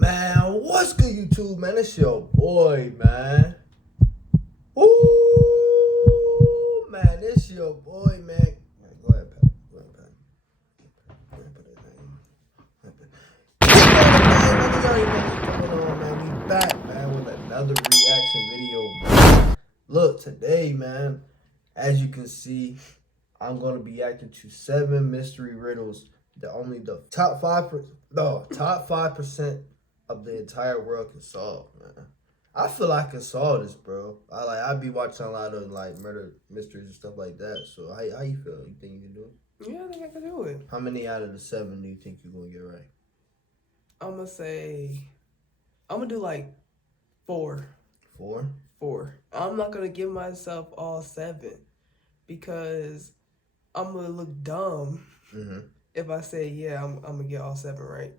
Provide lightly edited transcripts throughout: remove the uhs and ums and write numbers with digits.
Man, what's good, YouTube, man? It's your boy, man. Ooh, man, it's your boy, man. Go ahead, Pat. Go ahead, Pat. Go ahead, put that thing. What's going on, man? We back, man, with another reaction video, man. Look, today, man, as you can see, I'm gonna be acting to 7 mystery riddles. The top 5% of the entire world can solve, man. I feel I can solve this, bro. I be watching a lot of like murder mysteries and stuff like that. So how you feel? You think you can do it? Yeah, I think I can do it. How many out of the 7 do you think you're gonna get right? I'm gonna do like 4. 4? 4. I'm not gonna give myself all 7 because I'm gonna look dumb if I say I'm gonna get all 7 right.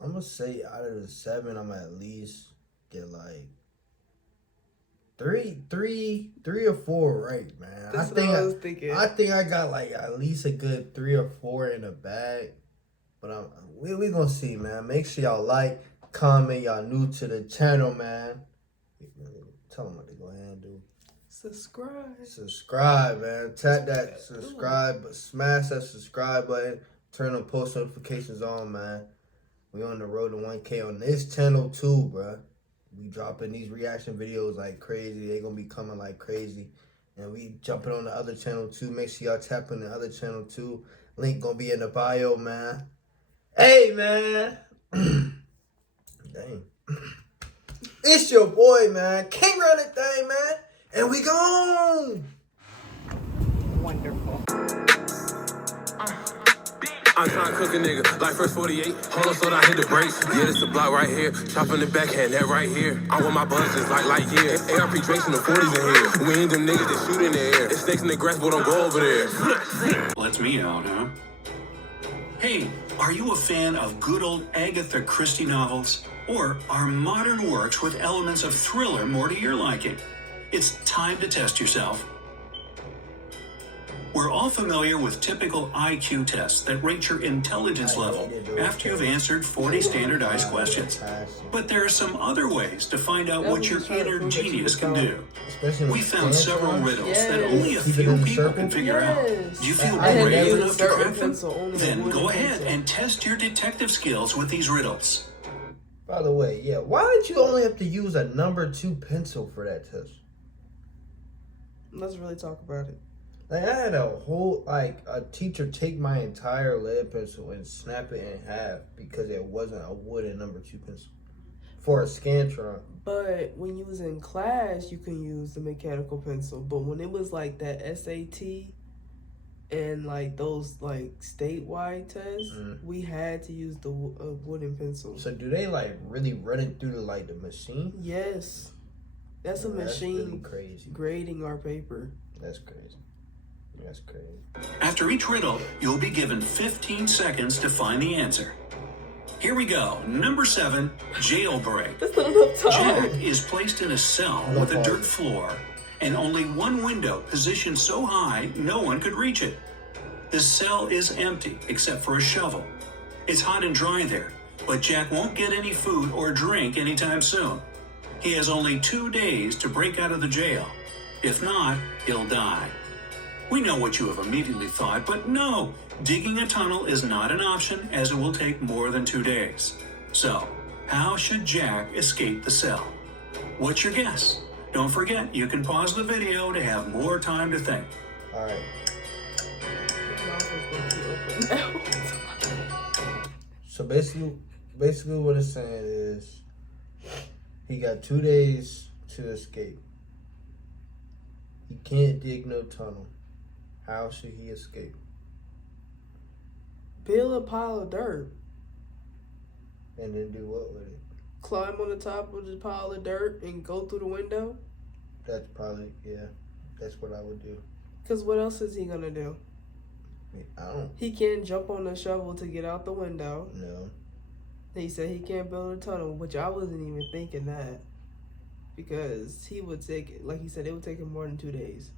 I'm gonna say out of the 7, I'm at least get like three or 4 right, man. That's what I was thinking. I think I got like at least a good 3 or 4 in the bag. But we gonna see, man. Make sure y'all like, comment. Y'all new to the channel, man. Tell them what they go ahead and do. Subscribe, man. Tap that subscribe, but smash that subscribe button. Turn on post notifications on, man. We on the road to 1K on this channel too, bro. We dropping these reaction videos like crazy. They gonna be coming like crazy. And we jumping on the other channel too. Make sure y'all tap on the other channel too. Link gonna be in the bio, man. Hey, man. Dang. It's your boy, man. King run it thing, man. And we gone. Wonderful. I'm trying to cook a nigga like first 48. Hold on, so I hit the brakes. Yeah, this the block right here. Chopping the backhand, that right here. I want my buzz just like yeah. ARP drinks in the 40s in here. We ain't them niggas that shoot in the air. It's snakes in the grass, but don't go over there. Lets me out, huh? Hey, are you a fan of good old Agatha Christie novels? Or are modern works with elements of thriller more to your liking? It's time to test yourself. We're all familiar with typical IQ tests that rate your intelligence level after you've answered 40 standardized questions. But there are some other ways to find out what your inner genius can do. We found several riddles that only a few people can figure out. Do you feel brave enough to crack them? Then go ahead and test your detective skills with these riddles. By the way, yeah, why did you only have to use a number 2 pencil for that test? Let's really talk about it. Like, I had a teacher take my entire lead pencil and snap it in half because it wasn't a wooden number 2 pencil for a Scantron. But when you was in class, you can use the mechanical pencil. But when it was like that SAT and like those like statewide tests, we had to use the wooden pencil. So do they like really run it through the machine? Yes. That's a machine really crazy. Grading our paper. That's crazy. That's crazy. After each riddle, you'll be given 15 seconds to find the answer. Here we go. Number 7, jailbreak. That's not enough time. Jack is placed in a cell with a dirt floor and only one window positioned so high no one could reach it. The cell is empty except for a shovel. It's hot and dry there, but Jack won't get any food or drink anytime soon. He has only 2 days to break out of the jail. If not, he'll die. We know what you have immediately thought, but no, digging a tunnel is not an option as it will take more than 2 days. So, how should Jack escape the cell? What's your guess? Don't forget, you can pause the video to have more time to think. All right. So basically what it's saying is he got 2 days to escape. He can't dig no tunnel. How should he escape? Build a pile of dirt. And then do what with it? Climb on the top of the pile of dirt and go through the window? That's probably, yeah. That's what I would do. Because what else is he going to do? I don't. He can't jump on the shovel to get out the window. No. He said he can't build a tunnel, which I wasn't even thinking that. Because he would take, like he said, it would take him more than 2 days.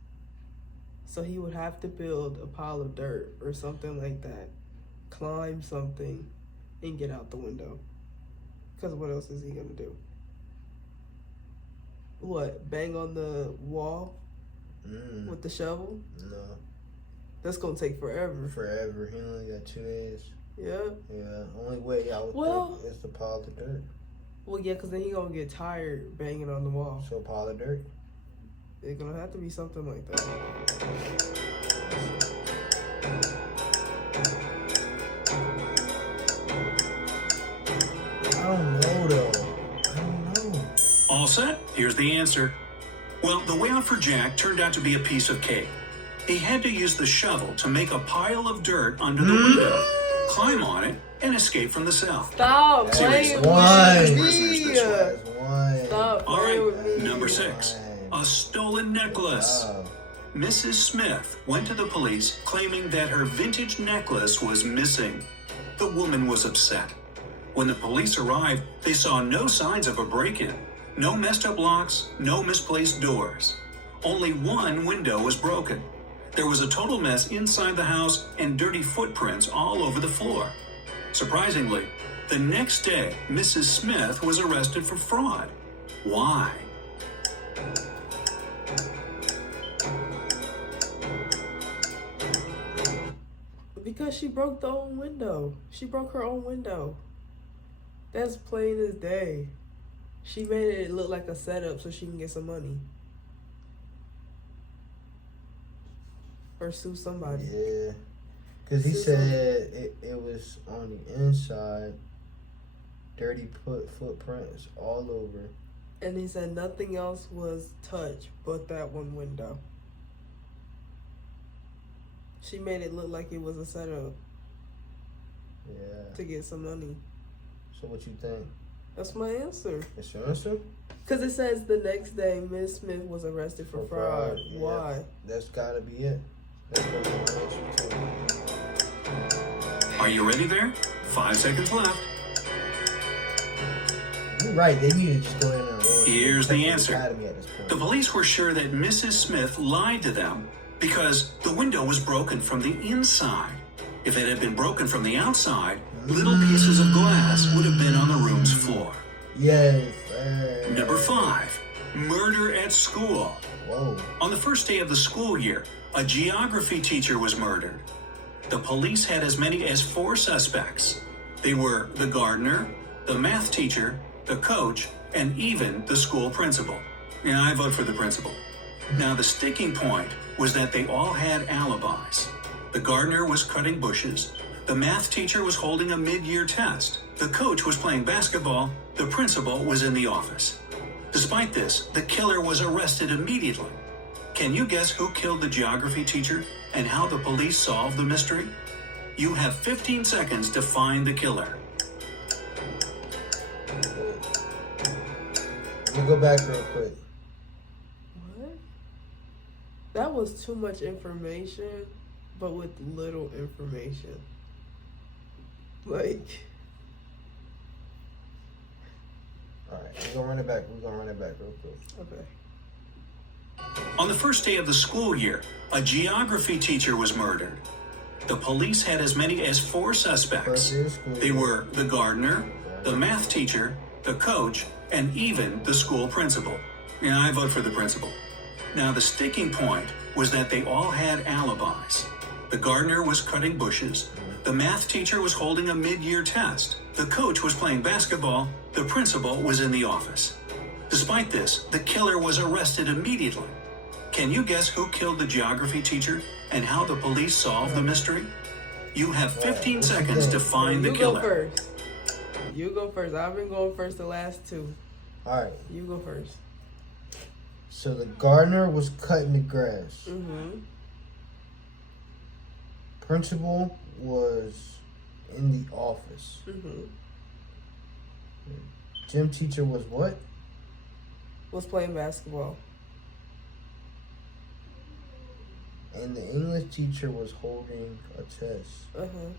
So he would have to build a pile of dirt or something like that. Climb something and get out the window. Because what else is he gonna do? What? Bang on the wall with the shovel? No. That's gonna take forever. Forever. He only got 2 days. Yeah. Yeah. Only way I would think is to pile the dirt. Well, yeah, because then he gonna get tired banging on the wall. So pile the dirt. It's gonna have to be something like that. I don't know though. I don't know. All set? Here's the answer. Well, the way out for Jack turned out to be a piece of cake. He had to use the shovel to make a pile of dirt under the window, climb on it, and escape from the cell. Stop playing with me. Stop playing with me. Number 6, a stolen necklace. Mrs. Smith went to the police claiming that her vintage necklace was missing. The woman was upset. When the police arrived, they saw no signs of a break-in. No messed up locks, no misplaced doors. Only one window was broken. There was a total mess inside the house and dirty footprints all over the floor. Surprisingly, the next day, Mrs. Smith was arrested for fraud. Why? Because she broke the own window. She broke her own window. That's plain as day. She made it look like a setup so she can get some money. Or sue somebody. Yeah. Because he said it was on the inside. Dirty footprints all over. And he said nothing else was touched but that one window. She made it look like it was a setup. Yeah. To get some money. So what you think? That's my answer. That's your answer? Because it says the next day, Ms. Smith was arrested for fraud. Yeah. Why? That's gotta be it. That's what my answer too. Are you ready there? 5 seconds left. You're right. They need to just go in and roll. Here's the answer. The police were sure that Mrs. Smith lied to them because the window was broken from the inside. If it had been broken from the outside, little pieces of glass would have been on the room's floor. Yes. Number 5, murder at school. Whoa. On the first day of the school year, a geography teacher was murdered. The police had as many as 4 suspects. They were the gardener, the math teacher, the coach, and even the school principal. Yeah, I vote for the principal. Now, the sticking point was that they all had alibis. The gardener was cutting bushes. The math teacher was holding a mid-year test. The coach was playing basketball. The principal was in the office. Despite this, the killer was arrested immediately. Can you guess who killed the geography teacher and how the police solved the mystery? You have 15 seconds to find the killer. Let me go back real quick. What? That was too much information, but with little information. Like... Alright, we're gonna run it back. We're gonna run it back real quick. Okay. On the first day of the school year, a geography teacher was murdered. The police had as many as 4 suspects. They were the gardener, the math teacher, the coach, and even the school principal. Yeah, I vote for the principal. Now, the sticking point was that they all had alibis. The gardener was cutting bushes. The math teacher was holding a mid-year test. The coach was playing basketball. The principal was in the office. Despite this, the killer was arrested immediately. Can you guess who killed the geography teacher and how the police solved the mystery? You have 15 seconds to find the killer. You go first. You go first. I've been going first the last 2. Alright. You go first. So the gardener was cutting the grass. Mm-hmm. Principal was in the office. Mm-hmm. Gym teacher was what? Was playing basketball. And the English teacher was holding a test. Uh-huh.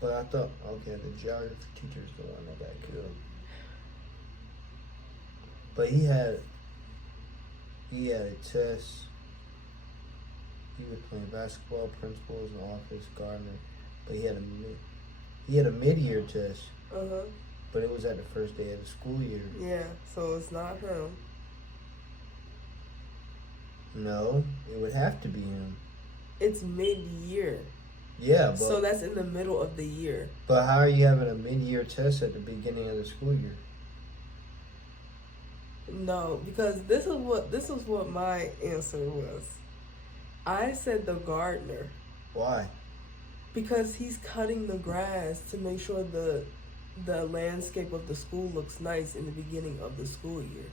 But I thought, okay, the geography teacher is the one that got killed. But he had a test. He was playing basketball, principals, and office, gardener. But he had a mid-year test. Uh-huh. But it was at the first day of the school year. Yeah, so it's not him. No, it would have to be him. It's mid-year. Yeah, but... So that's in the middle of the year. But how are you having a mid-year test at the beginning of the school year? No, because this is what my answer was. I said the gardener. Why? Because he's cutting the grass to make sure the landscape of the school looks nice in the beginning of the school year.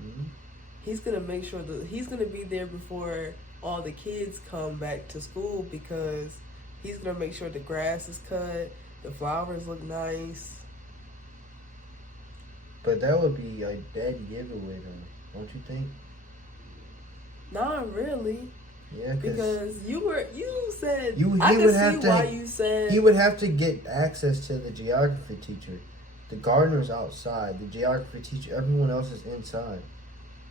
Mm-hmm. He's gonna make sure that he's gonna be there before all the kids come back to school, because he's gonna make sure the grass is cut, the flowers look nice. But that would be a daddy giveaway, though, don't you think? Not really. Yeah, because you said he I would can have see to, why you said he would have to get access to the geography teacher. The gardener's outside. The geography teacher, everyone else is inside.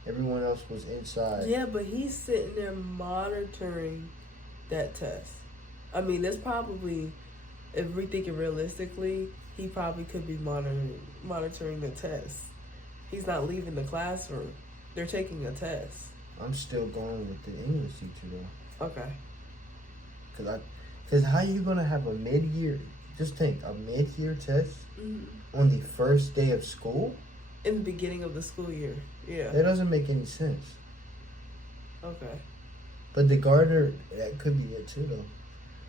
Everyone else was inside. Yeah, but he's sitting there monitoring that test. I mean, there's probably, if we're thinking realistically, he probably could be monitoring the test. He's not leaving the classroom. They're taking a test. I'm still going with the English teacher, though. Okay. Cause how you gonna have a mid-year? Just think, a mid-year test on the first day of school? In the beginning of the school year. Yeah. That doesn't make any sense. Okay. But the gardener, that could be it too, though.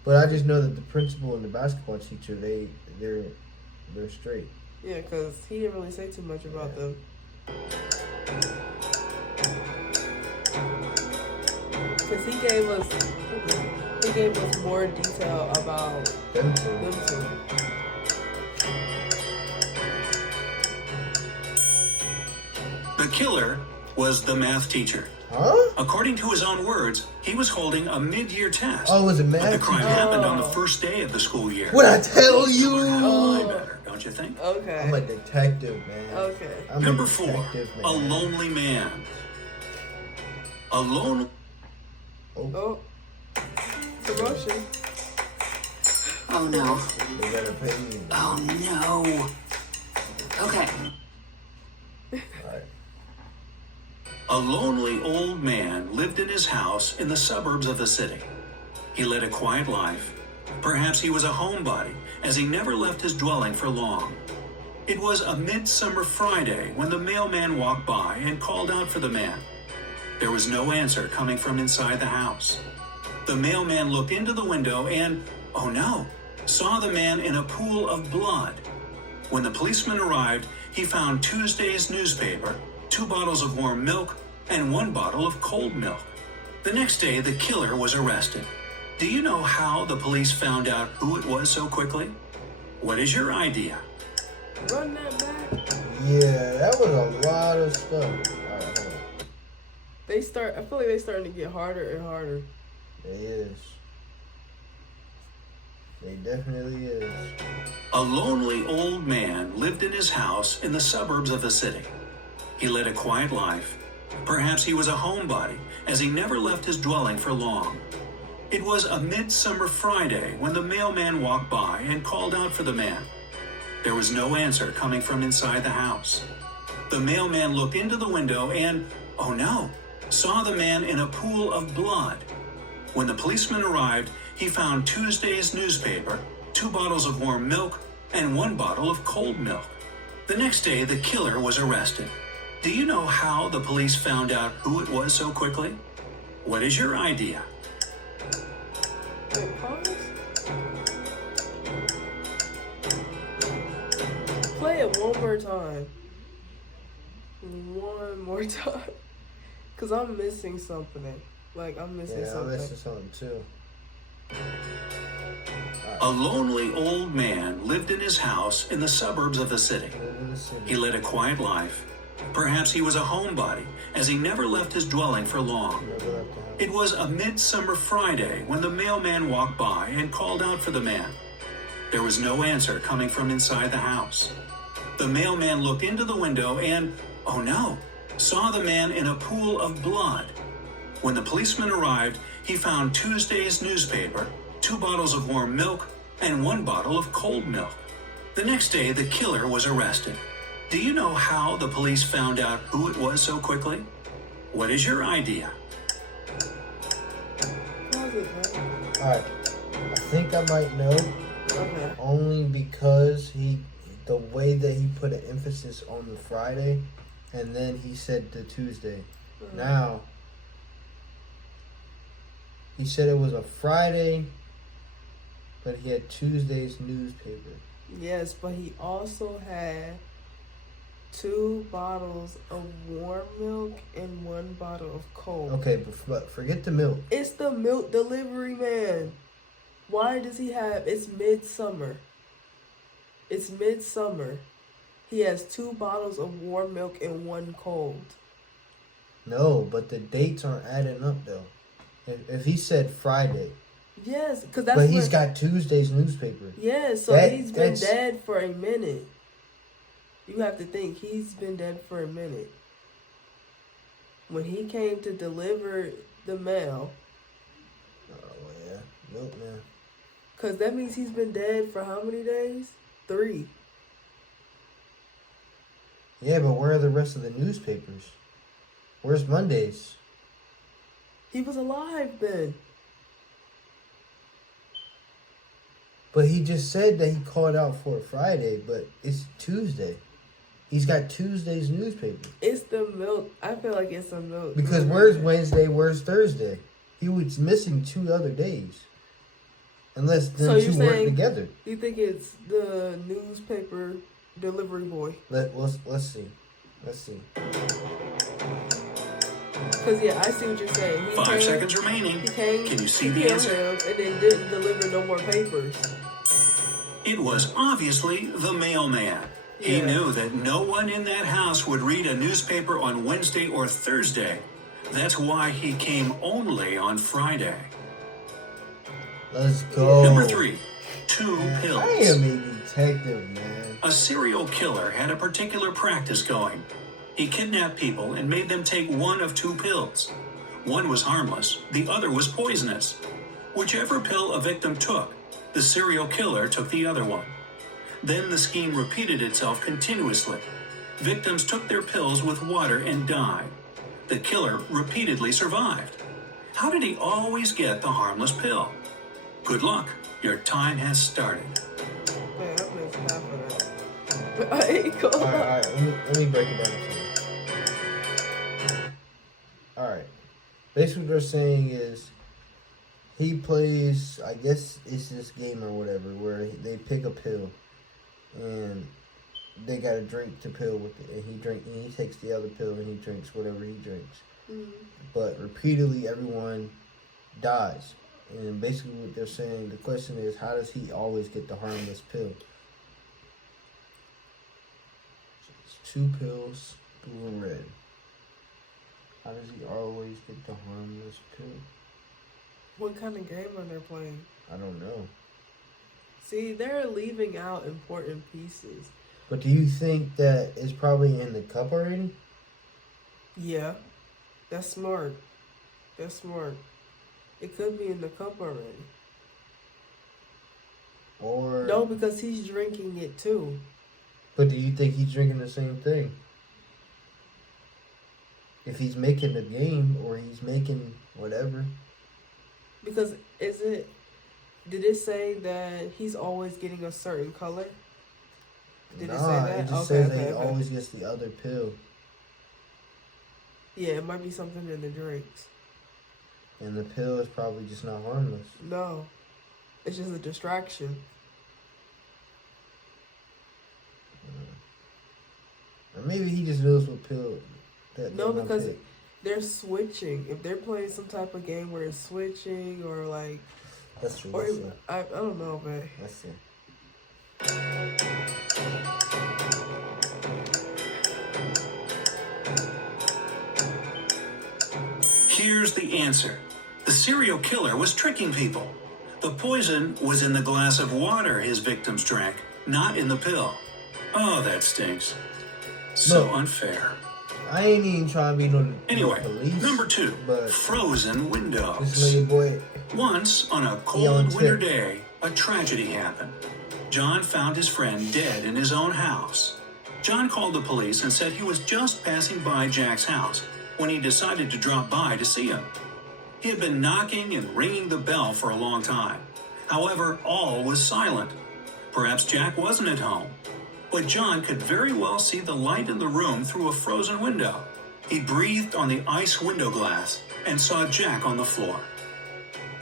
But I just know that the principal and the basketball teacher, they're straight. Yeah, because he didn't really say too much about them. Because he gave us more detail about Them two. them two. The killer was the math teacher. Huh? According to his own words, he was holding a mid-year test. Oh, it was a math But the crime teacher. happened on the first day of the school year. What'd I tell you? Lie better, don't you think? Okay. I'm a detective, man. Okay. I'm Number a 4, detective, a man. lonely man. A lone... Oh. Promotion. Oh no. They gotta pay me. Oh no. Okay. Alright. A lonely old man lived in his house in the suburbs of the city. He led a quiet life. Perhaps he was a homebody, as he never left his dwelling for long. It was a midsummer Friday when the mailman walked by and called out for the man. There was no answer coming from inside the house. The mailman looked into the window and, oh no, saw the man in a pool of blood. When the policeman arrived, he found Tuesday's newspaper, 2 bottles of warm milk, and 1 bottle of cold milk. The next day, the killer was arrested. Do you know how the police found out who it was so quickly? What is your idea? Run that back. Yeah, that was a lot of stuff. Alright, hold on. I feel like they're starting to get harder and harder. It is. They definitely is. A lonely old man lived in his house in the suburbs of the city. He led a quiet life. Perhaps he was a homebody, as he never left his dwelling for long. It was a midsummer Friday when the mailman walked by and called out for the man. There was no answer coming from inside the house. The mailman looked into the window and, oh no, saw the man in a pool of blood. When the policeman arrived, he found Tuesday's newspaper, 2 bottles of warm milk, and 1 bottle of cold milk. The next day, the killer was arrested. Do you know how the police found out who it was so quickly? What is your idea? Wait, pause? Play it one more time. One more time. Because I'm missing something. Like, I'm missing Yeah, I'm something. missing something too. A lonely old man lived in his house in the suburbs of the city. He led a quiet life. Perhaps he was a homebody, as he never left his dwelling for long. It was a midsummer Friday when the mailman walked by and called out for the man. There was no answer coming from inside the house. The mailman looked into the window and, oh no, saw the man in a pool of blood. When the policeman arrived, he found Tuesday's newspaper, 2 bottles of warm milk, and 1 bottle of cold milk. The next day, the killer was arrested. Do you know how the police found out who it was so quickly? What is your idea? Alright, I think I might know. Okay. Only because the way that he put an emphasis on the Friday, and then he said the Tuesday. Now, he said it was a Friday, but he had Tuesday's newspaper. Yes, but he also had 2 bottles of warm milk and 1 bottle of cold. Okay, but forget the milk. It's the milk delivery man. Why does he have... It's midsummer. It's midsummer. He has 2 bottles of warm milk and 1 cold. No, but the dates aren't adding up, though. If he said Friday... Yes, because that's... But he's got Tuesday's newspaper. Yes, so he's been dead for a minute. You have to think, he's been dead for a minute. When he came to deliver the mail... Oh, yeah. Milk, man. Because that means he's been dead for how many days? 3. Yeah, but where are the rest of the newspapers? Where's Mondays? He was alive then. But he just said that he called out for a Friday, but it's Tuesday. He's got Tuesday's newspaper. It's the milk. I feel like it's the milk. Because where's Wednesday, where's Thursday? He was missing 2 other days. Unless the two work together. You think it's the newspaper delivery boy? Let's see. Let's see. Because, yeah, I see what you're saying. 5 seconds remaining. Can you see the answer? And then didn't deliver no more papers. It was obviously the mailman. He knew that no one in that house would read a newspaper on Wednesday or Thursday. That's why he came only on Friday. Let's go. Number 3, 2 pills. I am a detective, man. A serial killer had a particular practice going. He kidnapped people and made them take one of 2 pills. One was harmless, the other was poisonous. Whichever pill a victim took, the serial killer took the other one. Then the scheme repeated itself continuously. Victims took their pills with water and died. The killer repeatedly survived. How did he always get the harmless pill? Good luck. Your time has started. Man, I missed half of that. I ain't gonna lie. Alright, let me break it down for you. Alright. Basically what they're saying is he plays, I guess it's this game or whatever, where they pick a pill and they gotta drink the pill with it, and he takes the other pill and he drinks whatever he drinks. Mm-hmm. But repeatedly everyone dies. And basically what they're saying, the question is, how does he always get the harmless pill? It's 2 pills, blue and red. How does he always get the harmless pill? What kind of game are they playing? I don't know. See, they're leaving out important pieces. But do you think that it's probably in the cup already? Yeah. That's smart. That's smart. It could be in the cup already. Or... No, because he's drinking it too. But do you think he's drinking the same thing? If he's making the game, or he's making whatever. Because did it say that he's always getting a certain color? Did it say that? It just says that he always gets the other pill. Yeah, it might be something in the drinks. And the pill is probably just not harmless. No. It's just a distraction. Or maybe he just knows what pill that. No, because they're switching. If they're playing some type of game where it's switching or like... That's true. Or I don't know, man. Let's see. Here's the answer. The serial killer was tricking people. The poison was in the glass of water his victims drank, not in the pill. Oh, that stinks. So unfair. I ain't even trying to be no Anyway, police. number 2, but frozen this windows. little boy. Once, on a on cold tip. winter day, a tragedy happened. John found his friend dead in his own house. John called the police and said he was just passing by Jack's house when he decided to drop by to see him. He had been knocking and ringing the bell for a long time. However, all was silent. Perhaps Jack wasn't at home. But John could very well see the light in the room through a frozen window. He breathed on the ice window glass and saw Jack on the floor.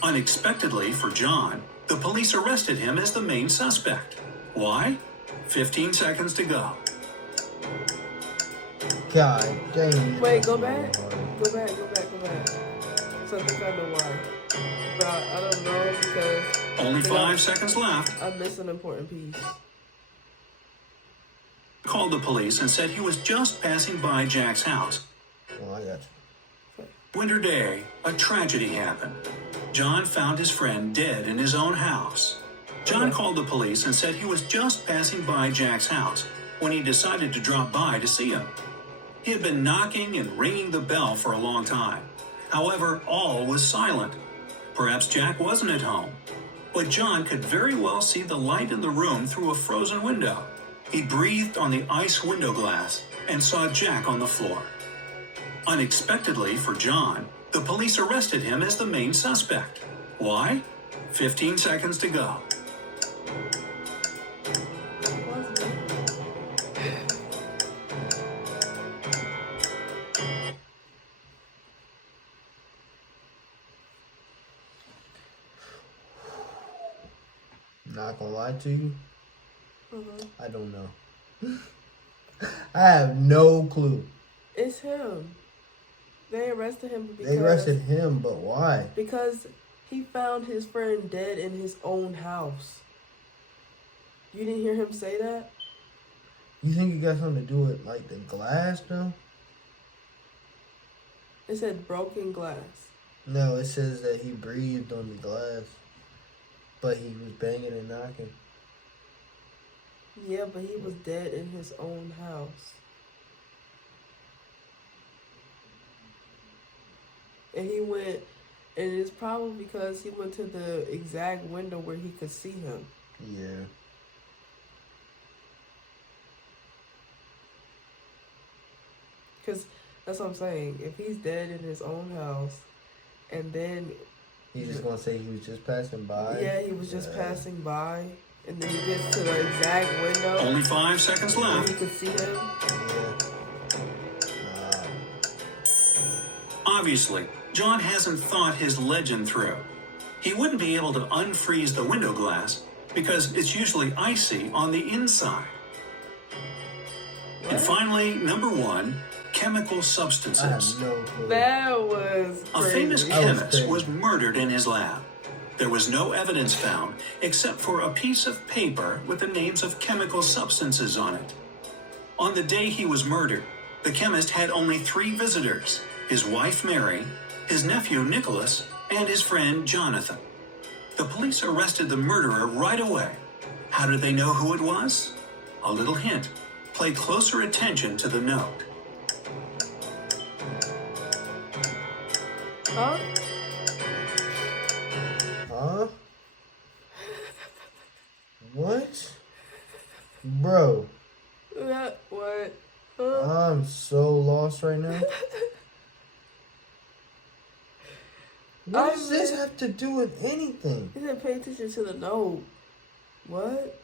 Unexpectedly for John, the police arrested him as the main suspect. Why? 15 seconds to go. God dang. Wait, go back. Go back. So I think I know why. But I don't know because Only 5 seconds left. I missed an important piece. Called the police and said he was just passing by Jack's house. Oh, I got you. Winter day, a tragedy happened. John found his friend dead in his own house. John called the police and said he was just passing by Jack's house when he decided to drop by to see him. He had been knocking and ringing the bell for a long time. However, all was silent. Perhaps Jack wasn't at home. But John could very well see the light in the room through a frozen window. He breathed on the ice window glass and saw Jack on the floor. Unexpectedly for John, the police arrested him as the main suspect. Why? 15 seconds to go. Not gonna lie to you. I don't know. I have no clue. It's him. They arrested him because They arrested him, but why? because he found his friend dead in his own house. You didn't hear him say that? You think it got something to do with like the glass though? It said broken glass. No, it says that he breathed on the glass, but he was banging and knocking. Yeah, but he was dead in his own house. And he went, and it's probably because he went to the exact window where he could see him. Yeah. Because that's what I'm saying. If he's dead in his own house, and then... He's just gonna say he was just passing by? Yeah, he was just passing by, and then he gets to the exact window Only 5 seconds where left. he could see him. Yeah. Obviously, John hasn't thought his legend through. He wouldn't be able to unfreeze the window glass because it's usually icy on the inside. And finally, number 1, chemical I have substances. no clue. That was A crazy. famous That was chemist crazy. was murdered in his lab. There was no evidence found except for a piece of paper with the names of chemical substances on it. On the day he was murdered, the chemist had only 3 visitors: his wife Mary, his nephew Nicholas, and his friend Jonathan. The police arrested the murderer right away. How did they know who it was? A little hint. Pay closer attention to the note. Huh? Huh? What? Bro, What? Huh? I'm so lost right now. What does this have to do with anything? He didn't pay attention to the note. What?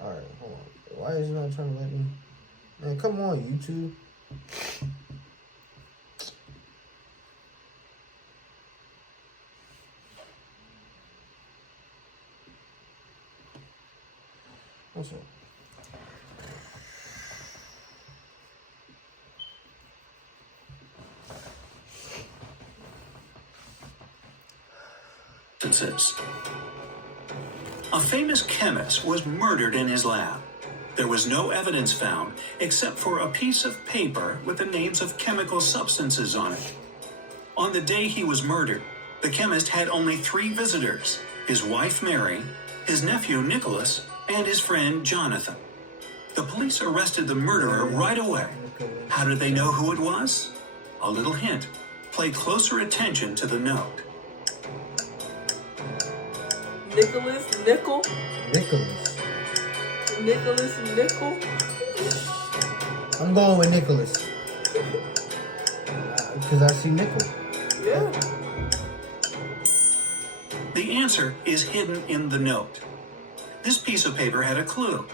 Alright, hold on. Why is it not trying to let me? Man, come on, YouTube. What's up? Substances. A famous chemist was murdered in his lab. There was no evidence found except for a piece of paper with the names of chemical substances on it. On the day he was murdered, the chemist had only 3 visitors: his wife Mary, his nephew Nicholas, and his friend Jonathan. The police arrested the murderer right away. How did they know who it was? A little hint. Pay closer attention to the note. Nicholas Nickel. Nicholas. Nicholas Nickel. I'm going with Nicholas. Because I see nickel. Yeah. The answer is hidden in the note. This piece of paper had a clue.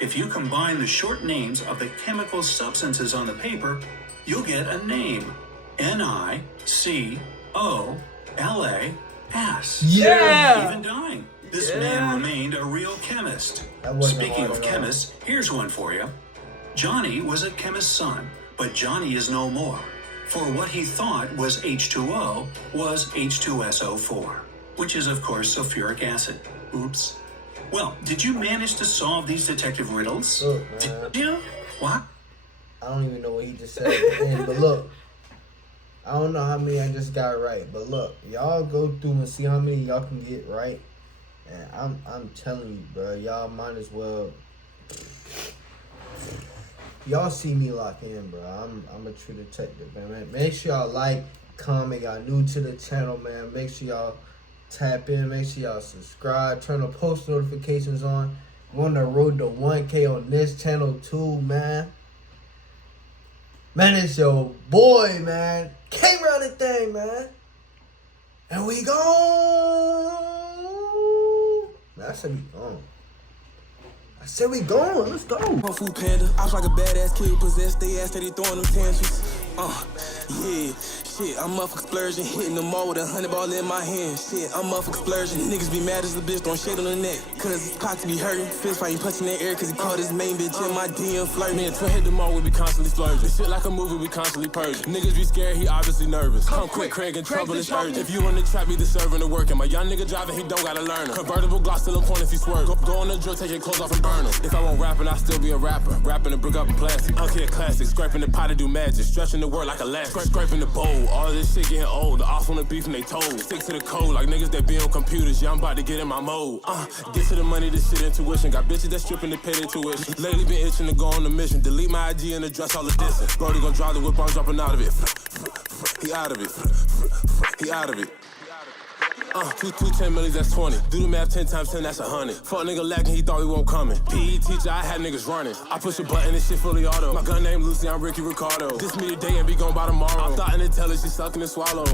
If you combine the short names of the chemical substances on the paper, you'll get a name. Nicolas. Yeah. Even dying. This man remained a real chemist. Speaking of chemists, here's one for you. Johnny was a chemist's son, but Johnny is no more. For what he thought was H2O was H2SO4, which is, of course, sulfuric acid. Oops. Well, did you manage to solve these detective riddles? Look, man. Did you? What? I don't even know what he just said at the end, but look. I don't know how many I just got right, but look, y'all go through and see how many y'all can get right. And I'm telling you, bro, y'all might as well. Y'all see me lock in, bro. I'm a true detective, man. Make sure y'all like, comment. Y'all new to the channel, man. Make sure y'all tap in. Make sure y'all subscribe. Turn the post notifications on. We're on the road to 1K on this channel too, man. Man, it's your boy, man. Came around the thing, man. And we gone. Man, I said we gone. I said we gone. Let's go. Food panda. I was like a badass kid possessed. They ass that he throwing them tantrums. Yeah. Shit, I'm up for splurging. Hitting them all with a 100 ball in my hand. Shit, I'm up for splurging. Niggas be mad as a bitch, throwing shade on the neck. Cause his pockets be hurting. Fist fighting, punching in the air. Cause he caught his main bitch in my DM flirting. Man, twin hit them all, we be constantly splurging. Shit like a movie, we constantly purging. Niggas be scared, he obviously nervous. Come quick, Craig, in trouble is urgent. If you on the trap, be the serving the working. My young nigga driving, he don't gotta learn him. Convertible Glock still a point if he swerve. Go on the drill, take your clothes off and burn them. If I won't rapping, I still be a rapper. Rapping the brick up in plastic. Uncanny classic. Scraping the pot to do magic. Stretching the word like elastic. Scraping the bowl. All this shit getting old. The off on the beef and they told. Stick to the code like niggas that be on computers. Yeah, I'm about to get in my mode. Get to the money, this shit intuition. Got bitches that stripping to pay their tuition. Lately been itching to go on the mission. Delete my IG and address all the distance. Brody gon' drive the whip, I'm dropping out of it. He out of it. He out of it. 10 millies, that's 20. Do the math 10 times 10, that's 100. Fuck nigga lacking, he thought we won't coming. PE teacher, I had niggas running. I push a button, this shit fully auto. My gun name Lucy, I'm Ricky Ricardo. This me today and be gone by tomorrow. I'm starting to tell her she sucking and swallow.